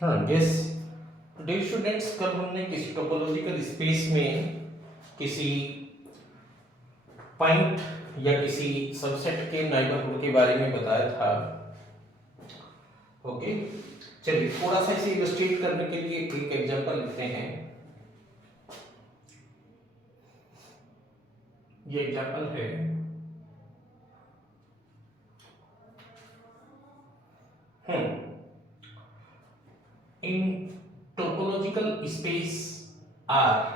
हाँ yes. Dear students, कल हमने किसी टोपोलॉजिकल स्पेस में किसी पॉइंट या किसी सबसेट के नाइबरहुड के बारे में बताया था। ओके, चलिए थोड़ा सा इसे इलस्ट्रेट करने के लिए एक एग्जांपल लेते हैं। ये एग्जांपल है in topological space R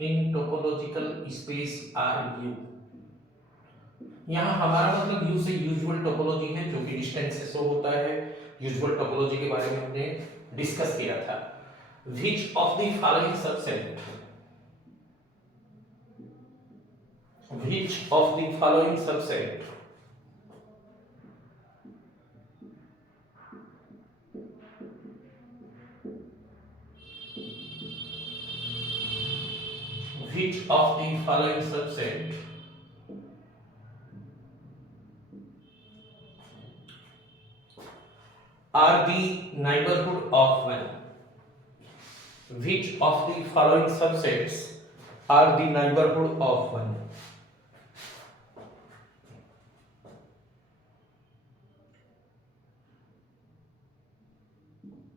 in topological space R U. यहाँ हमारा मतलब यू से यूजुअल टोपोलॉजी है जो कि डिस्टेंस से शो होता है। यूजुअल टोपोलॉजी के बारे में हमने डिस्कस किया था। Which of the following subset which of the following subset which of the following subset are the neighborhood of one? Which of the following subsets are the neighborhood of one?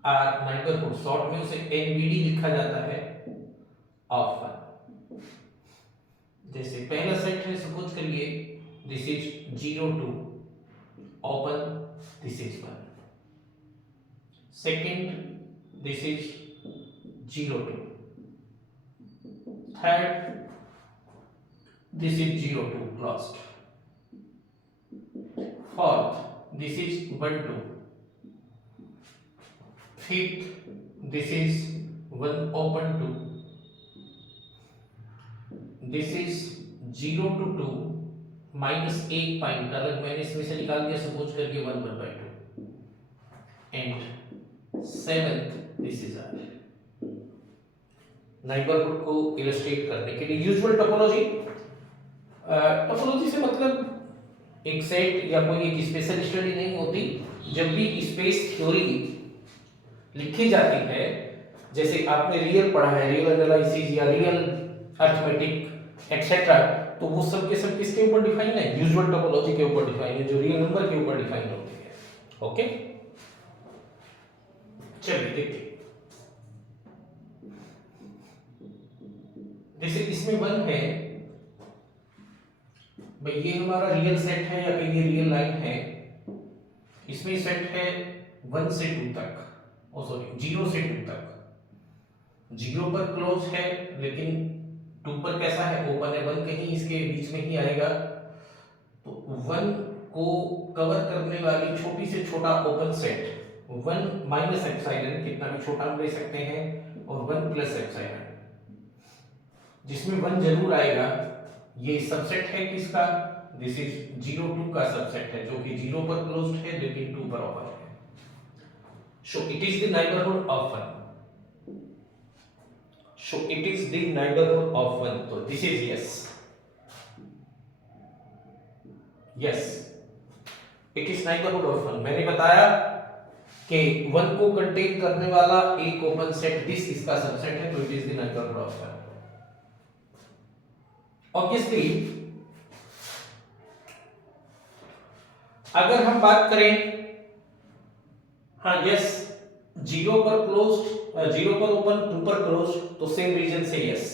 Or neighborhood short में उसे NBD लिखा जाता है of one. जैसे पहला set है, suppose करिए this is 0 2 open, this is 1। Second this is 0 2। Third this is 0 2 closed. Fourth this is 1 2. Fifth this is 1 open 2. This is 0 to 2 minus एक पॉइंट अगर मैंने इसमें से निकाल दिया सपोज करके 1 1/2 and seventh this is R. Neighbourhood को illustrate करने के लिए यूजुअल टोपोलॉजी टोपोलॉजी से मतलब एक सेट या कोई एक स्पेशल स्टडी नहीं होती। जब भी स्पेस थ्योरी लिखी जाती है, जैसे आपने रियल पढ़ा है, रियल एनालिसिस या रियल अरिथमेटिक एक्सेट्रा, तो वो सब के सब किसके ऊपर डिफाइन है? यूजुअल टोपोलॉजी के ऊपर डिफाइन है, जो रियल नंबर के ऊपर डिफाइन होती है। ओके, चलिए देखिए। जैसे इसमें 1 है, भाई ये हमारा रियल सेट है या फिर ये रियल लाइन है। इसमें सेट है 1 से 2 तक, ओ सॉरी 0 से 2 तक। 0 पर क्लोज है लेकिन 2 पर कैसा है? ओपन है। 1 कहीं इसके बीच में ही आएगा, तो 1 को कवर करने वाली छोटी से छोटा ओपन सेट 1 माइनस एप्सिलॉन, कितना भी छोटा हम ले सकते हैं, और 1 प्लस एप्सिलॉन, जिसमें 1 जरूर आएगा। ये सबसेट है किसका? दिस इज 0 2 का सबसेट है, जो कि 0 पर क्लोज्ड है लेकिन 2 पर ओपन है। So it is the neighbourhood of 1। So it is the neighbourhood of 1। तो this is yes, yes it is neighbourhood of 1। मैंने बताया कि 1 को कंटेन करने वाला एक ओपन सेट दिस इसका सबसेट है, तो it is the neighbourhood of 1। Obviously अगर हम बात करें, हाँ यस, 0 पर क्लोज्ड, 0 पर ओपन, 2 पर क्लोज्ड, तो सेम रीजन से यस।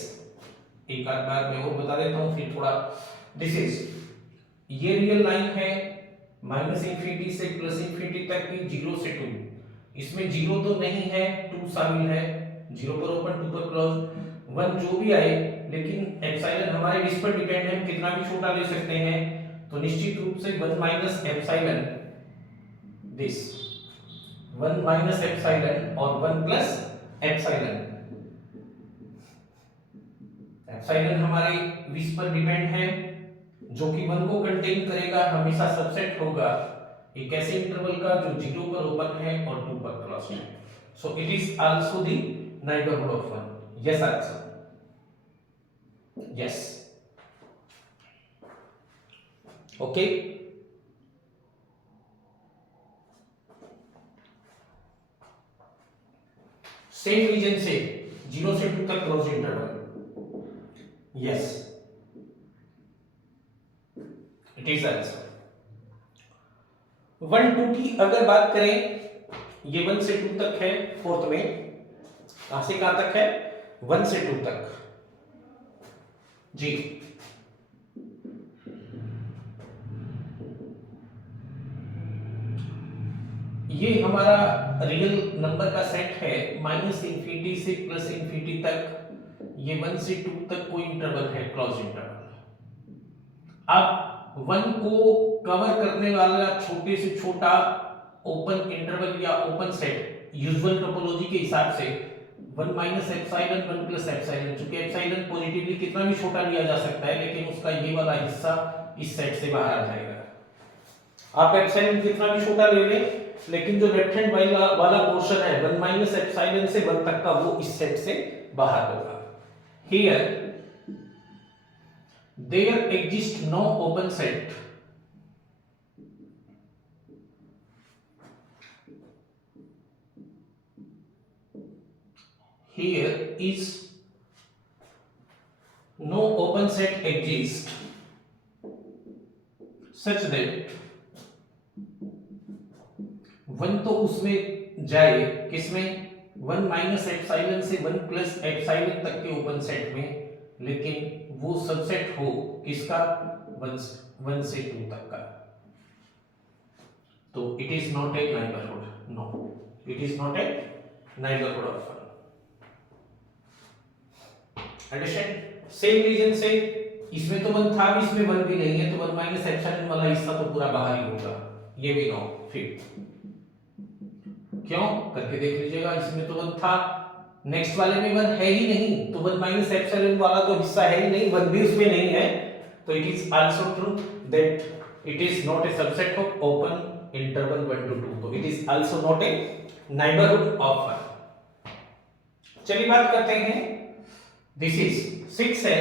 एक आध बार मैं और बता देता हूं फिर थोड़ा। दिस इज ये रियल लाइन है माइनस इंफिनिटी से प्लस इंफिनिटी तक की, 0 से 2। इसमें 0 तो नहीं है, 2 शामिल है। 0 पर ओपन, 2 पर क्लोज, 1 जो भी आए, लेकिन एप्सिलॉन हमारे इस पर डिपेंड है, कितना भी छोटा ले सकते हैं। तो निश्चित रूप से 1 minus epsilon, this 1 minus epsilon और 1 प्लस एप्सिलॉन। एप्सिलॉन हमारे 20 पर डिपेंड है, जो कि 1 को कंटेन करेगा, हमेशा सबसेट होगा एक ऐसे इंटरवल का जो 0 पर ओपन है और 2 पर क्लोज्ड है। So it is also the neighbourhood of 1। Yes answer. Yes, okay. Same reason से 0 से 2 तक close interval, yes, it is answer. 1 2 की अगर बात करें, ये 1 से 2 तक है फोर्थ में, कहां से कहां तक है? 1 से 2 तक जी। ये हमारा रियल नंबर का सेट है -इंफिनिटी से +इंफिनिटी तक। ये 1 से 2 तक कोई इंटरवल है, क्लोज इंटरवल। अब 1 को कवर करने वाला छोटे से छोटा ओपन इंटरवल या ओपन सेट यूजुअल टोपोलॉजी के हिसाब से 1 माइनस एप्सिलॉन 1 प्लस एप्सिलॉन, चूंकि एप्सिलॉन पॉजिटिवली कितना भी छोटा लिया जा सकता है, लेकिन उसका ये वाला हिस्सा इस सेट से बाहर आ जाएगा। आप एप्सिलॉन कितना भी छोटा ले लें, लेकिन जो लेफ्ट हैंड वाला पोर्शन है 1 माइनस एप्सिलॉन से 1 तक का, वो इस सेट से बाहर होगा। Here there exist no open set here is no open set exists such that 1 तो उसमें जाए, किसमें? 1 माइनस एप्सिलॉन से 1 प्लस एप्सिलॉन तक के ओपन सेट में, लेकिन वो सबसेट हो किसका? 1 से 2 तक का। तो it is not a neighbourhood, no, it is not a neighbourhood of 1। Understand? Same reason से इसमें तो 1 था, इसमें 1 भी नहीं है, तो 1 माइनस एप्सिलॉन वाला हिस्सा तो पूरा बाहर ही होगा, ये भी नो। फिर क्यों करके देख लीजिएगा, इसमें तो 1 था, नेक्स्ट वाले में 1 है ही नहीं, तो 1 माइनस एप्सिलॉन वाला तो हिस्सा है ही नहीं, 1 भी उसमें नहीं है, तो it is also true that it is not A subset of open interval 1 to 2, तो it is also not a neighbourhood of 1। चलिए बात करते हैं, दिस इज 6 है,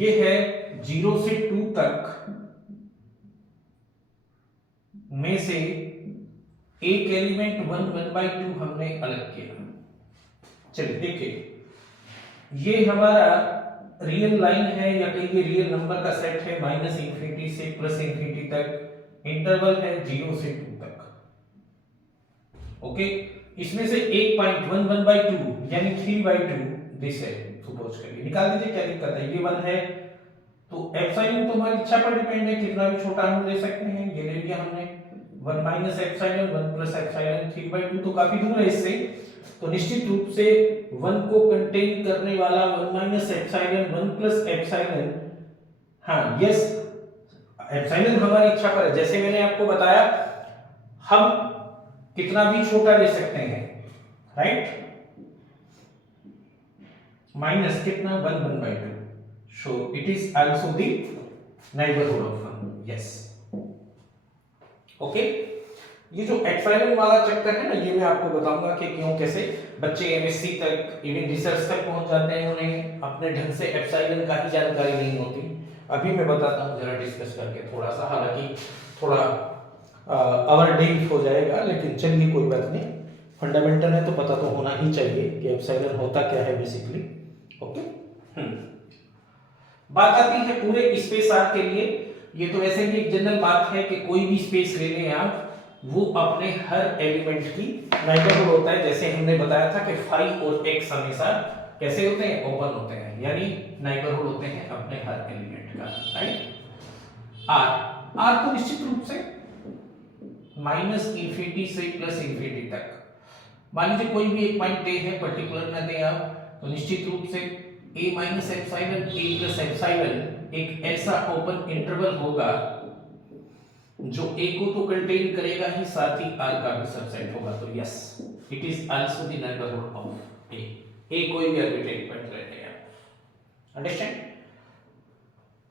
ये है 0 से 2 तक में से एक एलिमेंट 1/2 हमने अलग किया। चलिए देखिए, ये हमारा रियल लाइन है या कहिए रियल नंबर का सेट है, -इंफिनिटी से +इंफिनिटी तक, इंटरवल है 0 से 2 तक। ओके, इसमें से एक पॉइंट 1/2 यानी 3/2 दिस है, सपोज करिए, निकाल दीजिए, क्या दिक्कत है? ये 1 है, तो एप्सिलॉन तो हमारी इच्छा पर डिपेंड है, कितना भी छोटा हम ले सकते हैं, ये ले लिया हमने 1 माइनस एप्सिलॉन 1 प्लस एप्सिलॉन 3/2, तो काफी दूर है इससे, तो निश्चित रूप से 1 को कंटेन करने वाला 1 माइनस एप्सिलॉन 1 प्लस एप्सिलॉन, हाँ यस, एप्सिलॉन हमारी इच्छा पर है, जैसे मैंने आपको बताया हम कितना भी छोटा ले सकते हैं, राइट? माइनस कितना? 1/2, so it is also the neighborhood of 1, yes, okay। ये जो एप्सिलॉन वाला चक्कर है ना, ये मैं आपको बताऊंगा कि क्यों, कैसे बच्चे एमएससी तक, इवन रिसर्च तक पहुंच जाते हैं, उन्हें अपने ढंग से एप्सिलॉन का ही जानकारी नहीं होती। अभी मैं बताता हूं जरा डिस्कस करके थोड़ा सा, हालांकि थोड़ा आवर डीप हो जाएगा, लेकिन चलिए कोई बात नहीं, फंडामेंटल है तो पता तो होना ही चाहिए कि एप्सिलॉन होता क्या है बेसिकली, ओके। बात आती है पूरे स्पेस आर के लिए, ये तो वैसे भी एक जनरल बात है कि कोई भी स्पेस ले लें आप, वो अपने हर एलिमेंट की नाइबरहुड होता है, जैसे हमने बताया था कि फाई और एक्स हमेशा कैसे होते हैं? ओपन होते हैं, यानी नाइबरहुड होते हैं अपने हर एलिमेंट का, राइट? आर, आर तो निश्चित रूप से -इंफिनिटी से +इंफिनिटी तक, मान लीजिए कोई भी एक पॉइंट ए है, पर्टिकुलर ना दें आप, तो निश्चित रूप से a minus epsilon a plus epsilon एक ऐसा ओपन इंटरवल होगा जो a को तो कंटेन करेगा ही, साथ ही r का भी सबसेट होगा, तो yes, it is also the neighbourhood of a कोई भी आर्बिट्रेरी पॉइंट ले लें आप, अंडरस्टैंड?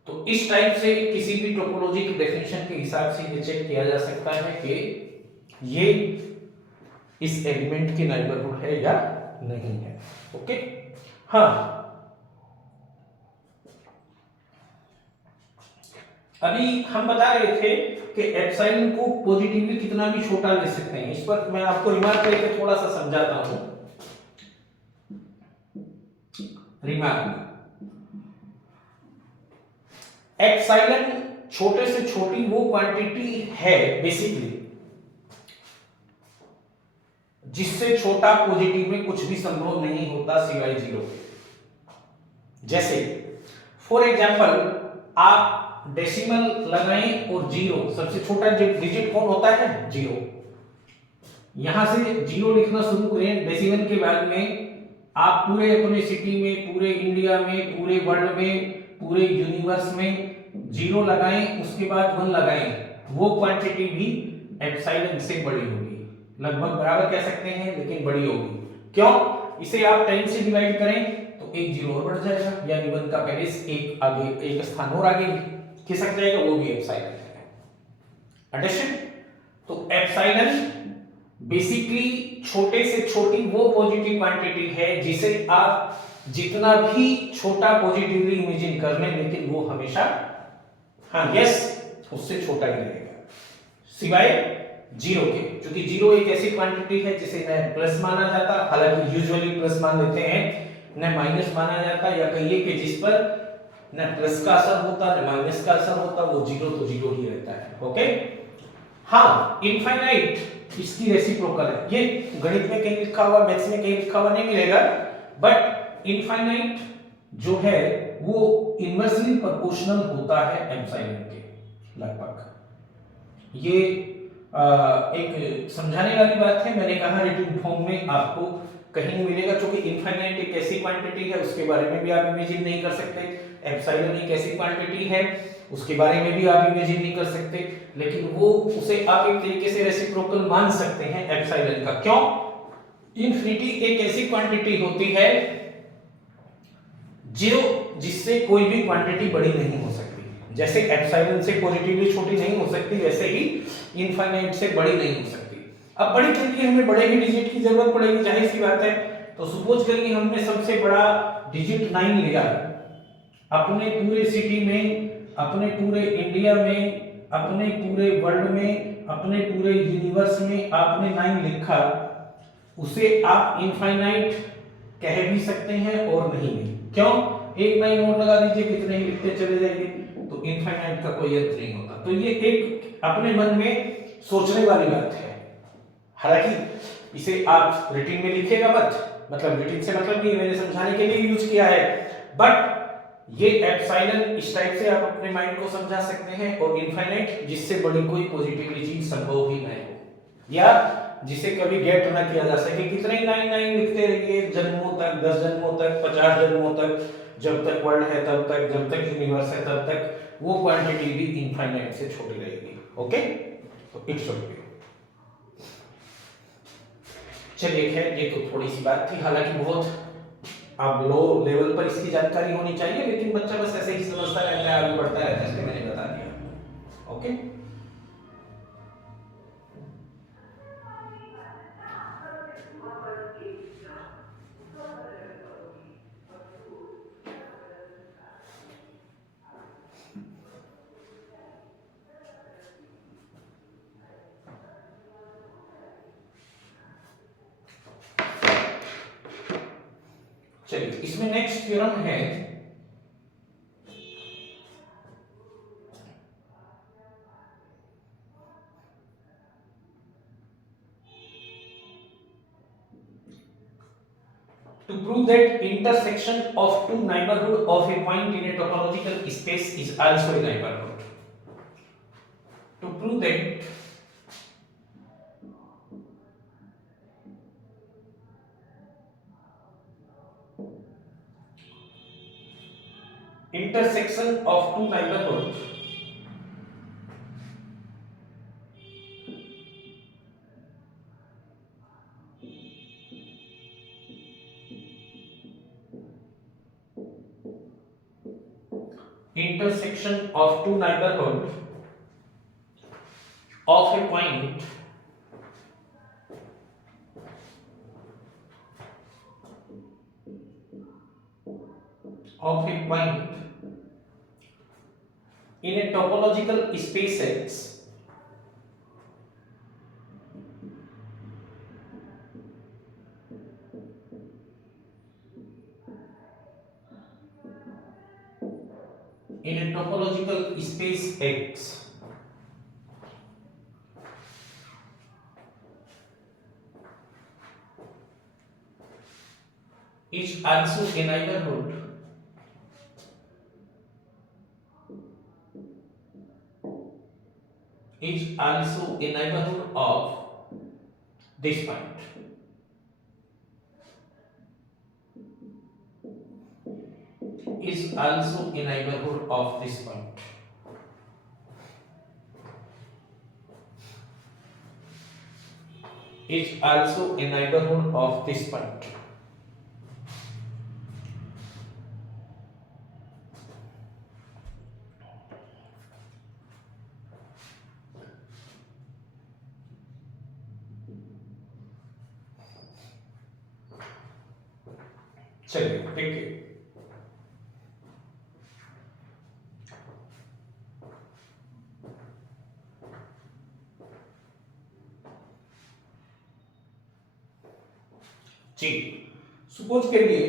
तो इस टाइप से किसी भी टोपोलॉजी की डेफिनेशन के हिसाब से ये चेक किया जा सकता है कि ये इस एलिमेंट की नेबरहुड है या नहीं है। ओके, हाँ अभी हम बता रहे थे कि एप्सिलॉन को पॉजिटिवली कितना भी छोटा ले सकते हैं। इस पर मैं आपको रिमार्क करके थोड़ा सा समझाता हूं। रिमार्क, एप्सिलॉन छोटे से छोटी वो क्वांटिटी है बेसिकली जिससे छोटा पॉजिटिव में कुछ भी संभव नहीं होता सिवाय जीरो के। जैसे फॉर एग्जांपल आप डेसिमल लगाएं और जीरो, सबसे छोटा डिजिट कौन होता है? जीरो। यहां से जीरो लिखना शुरू करें डेसिमल के बाद में, आप पूरे अपने सिटी में, पूरे इंडिया में, पूरे वर्ल्ड में, पूरे यूनिवर्स में जीरो लगाएं, उसके बाद वन लगाएं, वो क्वांटिटी भी एप्सिलॉन से बड़ी होगी, लगभग बराबर कह सकते हैं लेकिन बड़ी होगी। क्यों? इसे आप 10 से डिवाइड करें तो एक जीरो और बढ़ जाएगा, यानी वन का प्लेस एक आगे, एक स्थान और आगे खिसक जाएगा, वो भी एप्सिलॉन है। अंडरस्टैंड? तो एप्सिलॉन बेसिकली छोटे से छोटी वो पॉजिटिव क्वांटिटी है जिसे आप जितना भी छोटा पॉजिटिवली इमेजिन कर लें, लेकिन वो हमेशा, हाँ यस, उससे छोटा ही रहेगा सिवाय जीरो के। क्योंकि जीरो एक ऐसी क्वांटिटी है जिसे न प्लस माना जाता, हालांकि यूजुअली प्लस मान लेते हैं, न माइनस माना जाता, या कहिए कि जिस पर न प्लस का असर होता न माइनस का असर होता, वो जीरो तो जीरो ही रहता है। ओके, हाँ इनफाइनाइट इसकी रेसिप्रोकल है। ये गणित में कहीं लिखा हुआ, मैथ्स में कहीं लिखा हुआ नहीं मिलेगा, बट इनफाइनाइट जो है वो इनवर्सली प्रोपोर्शनल होता है एप्सिलॉन के लगभग। ये एक समझाने वाली बात है, मैंने कहा रिटन फॉर्म में आपको कहीं नहीं मिलेगा, क्योंकि इनफाइनाइट एक ऐसी क्वांटिटी है उसके बारे में भी आप इमेजिन नहीं कर सकते, एप्सिलॉन एक ऐसी क्वांटिटी है उसके बारे में भी आप इमेजिन नहीं कर सकते, लेकिन वो उसे आप एक तरीके से रेसिप्रोकल मान सकते हैं एप्सिलॉन का। क्यों? इन्फिनिटी एक ऐसी क्वांटिटी होती है जीरो जिससे कोई भी क्वांटिटी बड़ी नहीं हो सकती। जैसे एप्सिलॉन से पॉजिटिवली छोटी नहीं हो सकती, वैसे ही इनफाइनाइट से बड़ी नहीं हो सकती। अब बड़ी के लिए हमें बड़े ही डिजिट की जरूरत पड़ेगी, जाहिर सी बात है। तो सपोज करिए हमने सबसे बड़ा डिजिट 9 लिया, अपने पूरे सिटी में, अपने पूरे इंडिया में, अपने पूरे वर्ल्ड में, अपने पूरे यूनिवर्स में आपने 9 लिखा, उसे आप इनफाइनाइट कह भी सकते हैं और नहीं भी। क्यों? एक 9 नोट लगा दीजिए, कितने ही लिखते चले जाइए, तो इनफाइनाइट का कोई अंत नहीं होता। तो ये एक अपने मन में सोचने वाली बात है। हालांकि इसे आप रिटिन में लिखिएगा मत, मतलब रिटिन से मतलब नहीं, मैंने समझाने के लिए यूज किया है, बट ये एप्सिलॉन इस टाइप से आप अपने माइंड को समझा सकते हैं, और इनफाइनाइट जिससे बड़ी कोई पॉजिटिवली चीज संभव ही नहीं हो, या जिसे कभी गेट ना किया जा सके। कितने ही 9 लिखते रहिए जन्मों तक, 10 जन्मों तक, 50 जन्मों तक, जब तक वर्ल्ड है तब तक, जब तक यूनिवर्स है तब तक, वो क्वांटिटी भी इनफाइनाइट से छोटी रहेगी। ओके, तो इट्स ओके। चलिए खैर, ये तो थोड़ी सी बात थी, हालांकि बहुत अब लो लेवल पर इसकी जानकारी होनी चाहिए, लेकिन बच्चा बस ऐसे ही समझता रहता है, आगे बढ़ता रहता है, इसलिए मैंने बता दिया। ओके, चलिए इसमें नेक्स्ट थ्योरम है to prove that intersection of two neighborhood of a point in a topological space is also a neighborhood. To prove that intersection of two neighborhoods of a point of a point in a topological space X in a topological space X is also a neighborhood of this point. Is also a neighborhood of this point. Is also a neighborhood of this point. चलिए देखिए, जी suppose करिए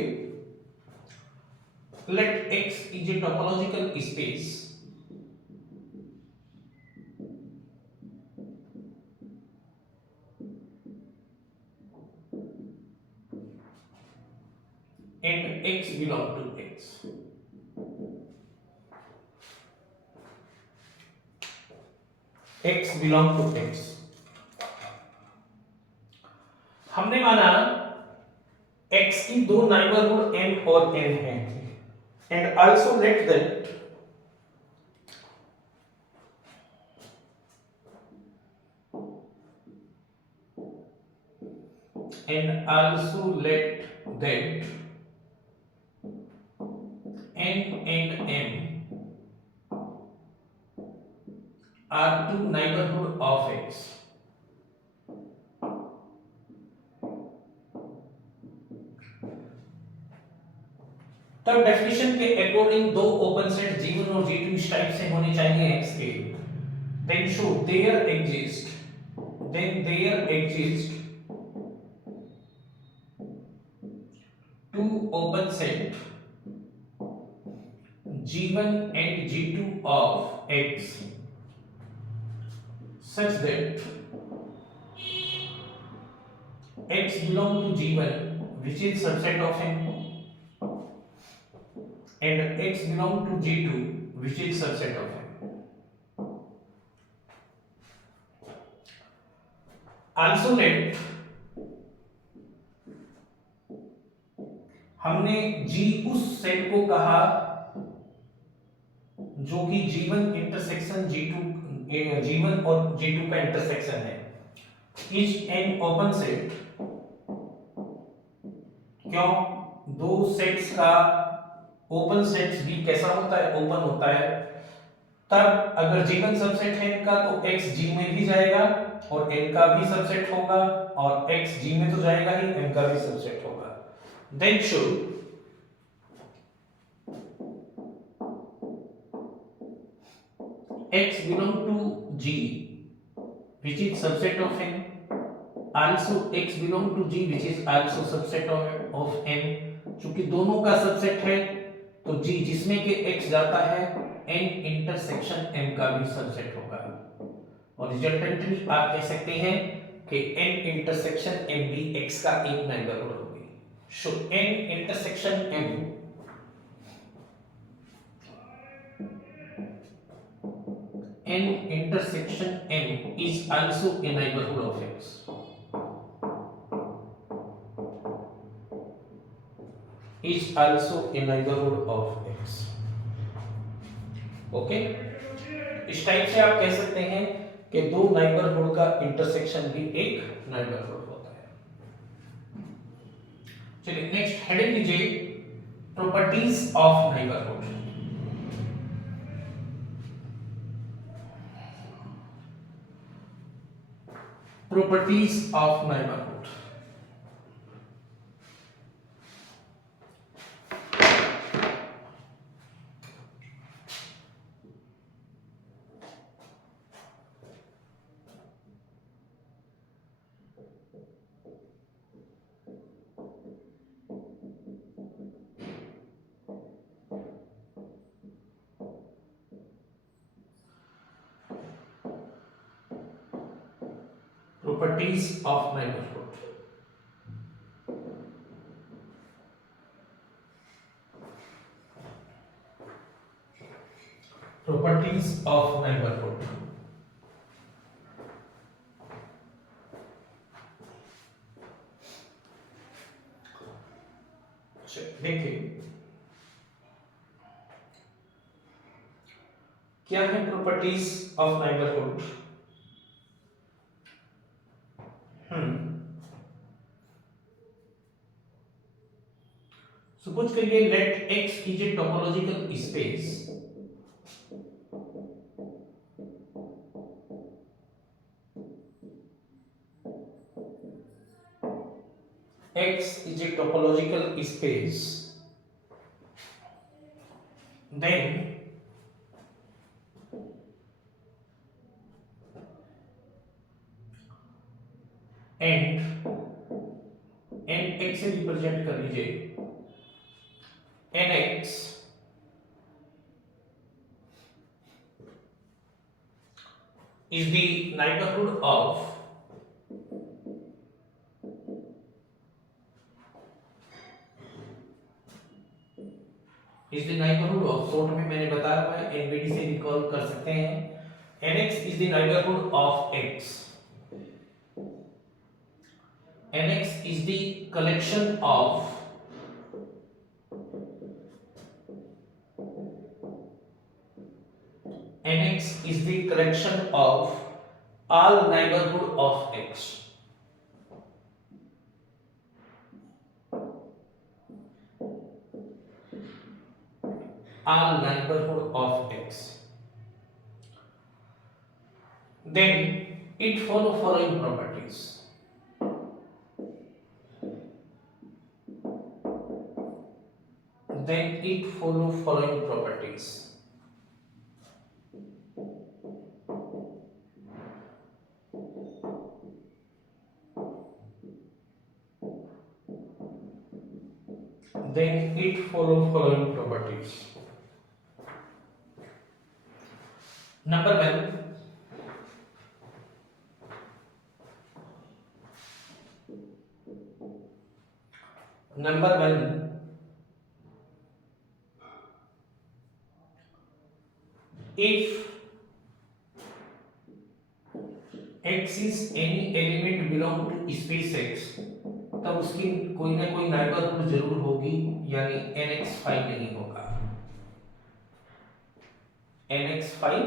let X is a topological space and X belong to X. X belong to X. हमने माना X की दो neighbourhood M और N है and also let that N and M are two neighborhood of X. तब definition के according दो open set G1 और G2 इस टाइप से होने चाहिए X के, then show there exist two open set G1 and G2 of X such that X belong to G1 which is subset of M and X belong to G2 which is subset of M. Also let हमने G उस set को कहा जो कि G1 intersection G1 और G2 का intersection है. Is an open set, क्यों? दो सेट्स का ओपन सेट्स भी कैसा होता है? ओपन होता है. तब अगर G1 सबसेट है इनका तो X G में भी जाएगा और N का भी सबसेट होगा और X G में तो जाएगा ही, N का भी सबसेट होगा. Then show X belong to G which is subset of N, also X belong to G which is also subset of N. चूंकि दोनों का सबसेट है तो G जिसमें के X जाता है N इंटरसेक्शन M का भी सबसेट होगा और रिजल्टेंटली आप कह सकते हैं कि N इंटरसेक्शन M भी X का एक नेबरहुड होगी. सो N intersection M is also a neighborhood of X. Is also a neighborhood of X. Okay, इस टाइप से आप कह सकते हैं कि दो नाइबरहुड का इंटरसेक्शन भी एक नाइबरहुड होता है. चलिए नेक्स्ट हेडिंग लीजिए, properties of neighbourhood. Properties of neighborhood. properties of neighborhood. Properties of neighborhood. देखिए क्या है प्रॉपर्टीज ऑफ नाइबरहुड। सपोज करिए let x is a topological space X is a topological space, then and X से represent कर लीजिए NX is the neighborhood of short में मैंने बताया हुआ है एनबीडी से रिकॉल कर सकते हैं। NX is the neighborhood of X. NX is the collection of NX is the collection of all neighborhood of X. All neighborhood of X. Then it follow following properties. Then it follow following properties. Then it follow following properties. Number 1, if X is any element belong to space X, तब उसकी कोई ना कोई neighbourhood जरूर होगी, यानी NX 5 नहीं होगा। NX 5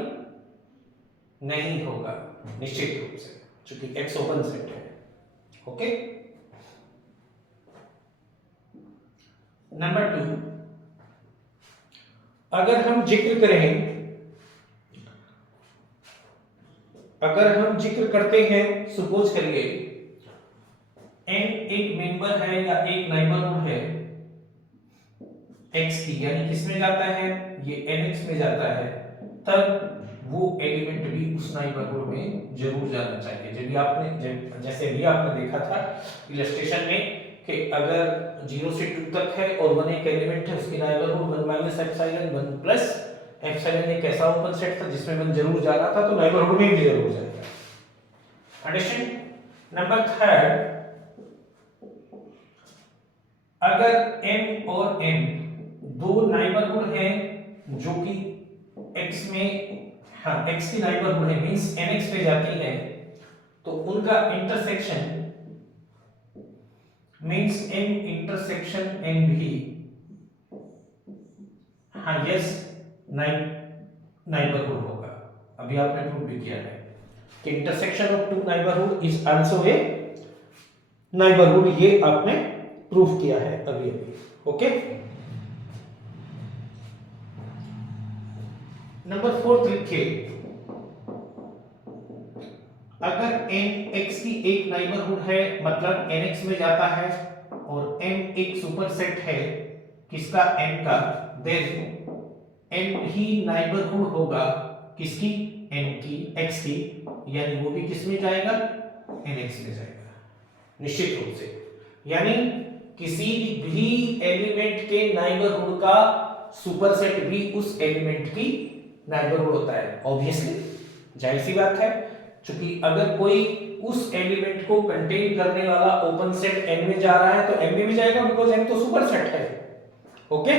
नहीं होगा निश्चित रूप से, क्योंकि X ओपन सेट है। ओके। नंबर 2, अगर हम जिक्र करते हैं, सपोज करिए n एक मेंबर है या एक नाइबरहुड है x की, यानी किसमें जाता है, ये nx में जाता है, तब वो एलिमेंट भी उस नाइबरहुड में जरूर जाना चाहिए। जैसे भी आपने देखा था इलस्ट्रेशन में कि अगर 0 से 2 तक है और 1 एक एलिमेंट है, उसकी neighbourhood 1 minus epsilon 1 plus epsilon एक ऐसा ओपन सेट था जिसमें 1 जरूर जा रहा था, तो नाइबरहुड में भी जरूर जाएगा। अंडरस्टैंड। नंबर 3, अगर m और n दो नाइबरहुड हैं जो कि x में, x की नाइबरहुड है, मींस nx पे जाती है, तो उनका intersection means n intersection n भी यस नाइबरहुड होगा। अभी आपने प्रूव भी किया है कि intersection of 2 neighbourhood is also a neighbourhood, ये आपने प्रूफ किया है अभी। ओके। नंबर 4 लिखिए, अगर n x की एक नाइबरहुड है, मतलब nx में जाता है, और n एक सुपरसेट है किसका, n का, देन n ही नाइबरहुड होगा किसकी, n की, x की, यानी वो भी किस में जाएगा, nx में जाएगा निश्चित रूप से। यानी किसी भी एलिमेंट के नाइबरहुड का सुपरसेट भी उस एलिमेंट की नाइबरहुड होता है। ऑब्वियसली जाहिर सी बात है क्योंकि अगर कोई उस एलिमेंट को कंटेन करने वाला ओपन सेट n में जा रहा है तो m में भी जाएगा, बिकॉज n तो सुपर सेट है। Okay,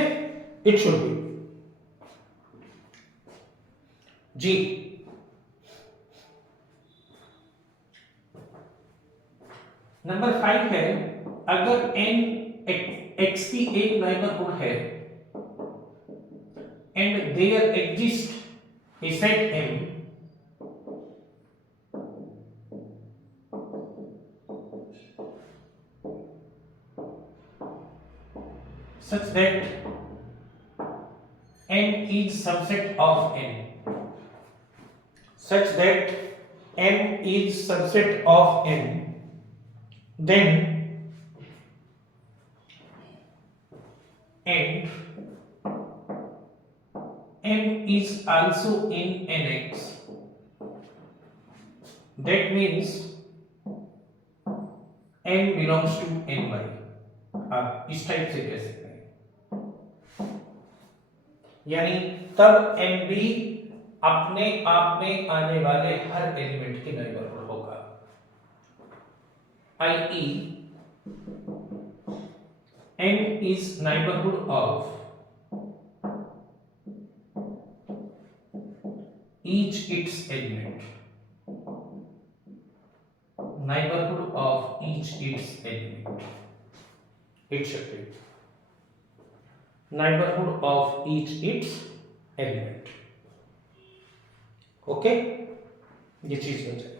it should be g. Number 5 है, अगर n x की एक नेबरहुड है and there exist a set m such that n is subset of n, such that n is subset of n, then and n is also in nx, that means n belongs to ny। आप इस type से कह सकते हैं, यानी तब n भी अपने आप में आने वाले हर एलिमेंट के नेबरहुड होगा, i.e. n is neighborhood of each its element, neighborhood of each its element, it should be neighborhood of each its element। Okay, ये चीज बन जाएगी।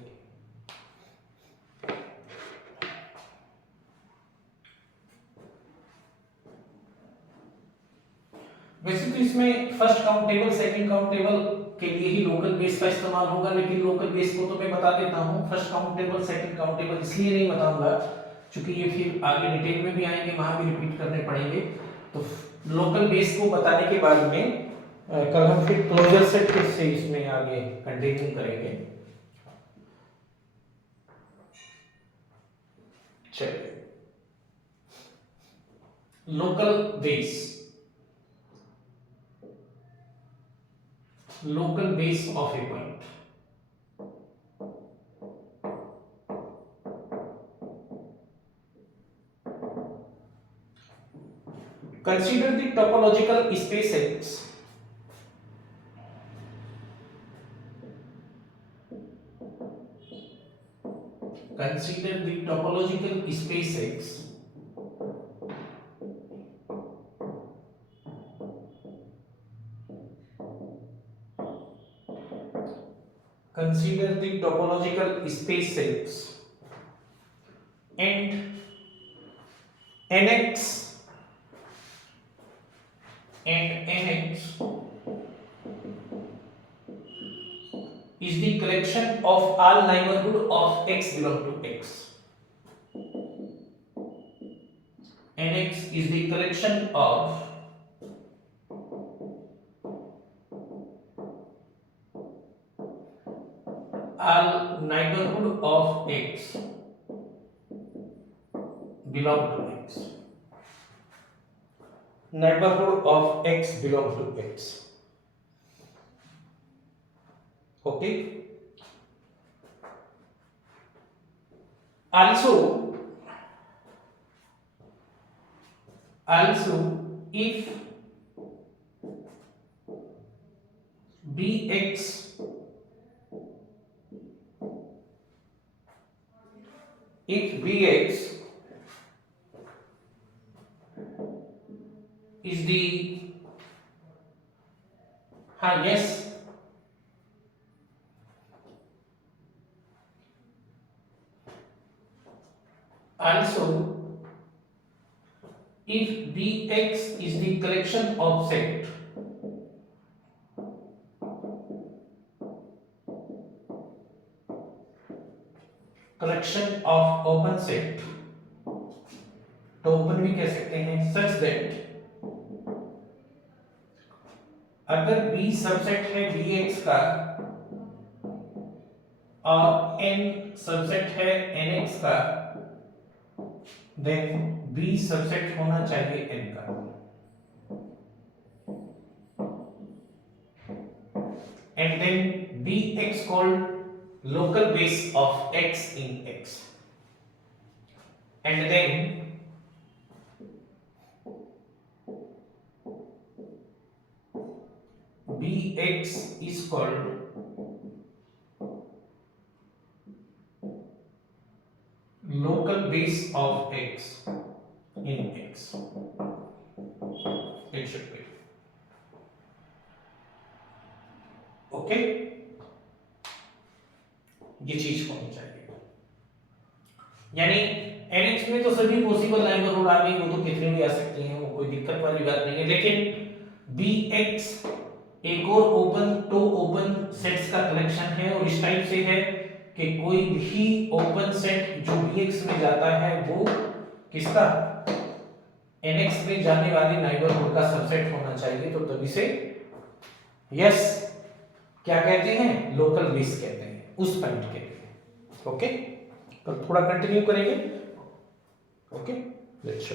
वैसे तो इसमें फर्स्ट काउंटेबल सेकंड काउंटेबल के लिए ही लोकल बेस का इस्तेमाल होगा, लेकिन लोकल बेस को तो मैं बता देता हूँ। फर्स्ट काउंटेबल सेकंड काउंटेबल इसलिए नहीं बताऊंगा क्योंकि ये फिर आगे डिटेल में भी आएंगे, वहां भी रिपीट करने पड़ेंगे। तो लोकल बेस को बताने के बाद में कल हम फिर क्लोजर सेट से इसमें आगे कंटिन्यू करेंगे। चलिए, local base, local base of a point, consider the topological space X consider the topological space X consider the topological space X and nx is the collection of all neighborhood of x belong to x, nx is the collection of all neighborhood of x belong to x, neighborhood of x belong to x। okay, also if bx is the yes, also if bx is the collection of set collection of open set, तो open भी कह सकते हैं, such that अगर b subset है bx का और n subset है nx का, then b सबसेट होना चाहिए n का, and then bx called local base of x in x, and then bx is called local base of x in x. It should be okay. ये चीज होनी चाहिए, यानी nx में तो सभी पॉसिबल नेबरहुड आ गई, वो तो कितने भी आ सकती हैं, वो कोई दिक्कत वाली बात नहीं है। लेकिन bx एक और ओपन सेट्स का कलेक्शन है और इस टाइप से है कि कोई भी ओपन सेट जो bx में जाता है वो किसका nx में जाने वाली नेबरहुड का सबसेट होना चाहिए, तो तभी से यस क्या कहते हैं, लोकल बेस कहते हैं उस पॉइंट के लिए। ओके, तो थोड़ा कंटिन्यू करेंगे। Okay, let's